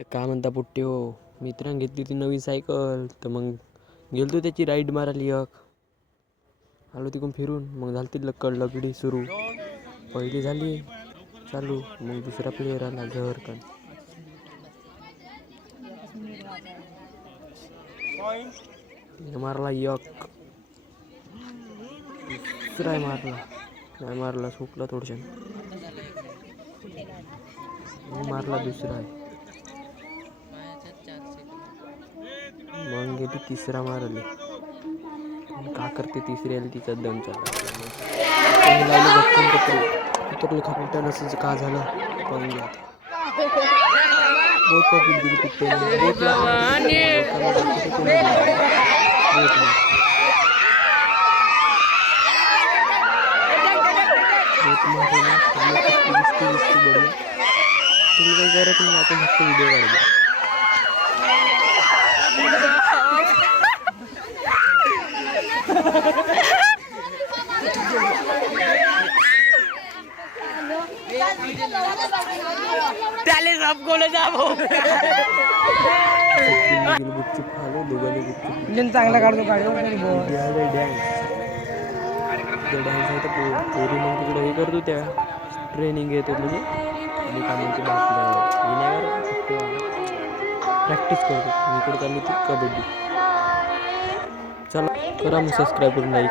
तर काय म्हणता पुट्टे हो, मित्रांनी घेतली ती नवी सायकल, तर मग गेलतो त्याची राईड मारायला एक. आलो तिकडून फिरून, मग झाली ती लगडी सुरू. पहिली झाली चालू, मग दुसरा प्लेअर आला झहरकन. मारला एक, दुसरा मारला, नाही मारला, सुटला थोडशान. मारला दुसरा आहे, मग गेली तिसरा मारली. का करते तिसरी आली, तिचा दम चालला. उतरले खापट्यानं, असं का झालं पण घ्या. बहुत प्रॉफिट दिली कुठे तुम्ही काही करत नाही, आपण फक्त व्हिडिओ काढतो. त्याले सब गोले जावो गुपचूप खालो, दोघांनी गुपचूप. चांगला काढतो गाडीवर डॅन्स आहे तर पोरी मग तिकडं हे करतो, त्या ट्रेनिंग घेतो म्हणजे. आणि का म्हणते प्रॅक्टिस करतो. इकडे चालली ती कबड्डी. चला करा मग सबस्क्राईब करून लाईक.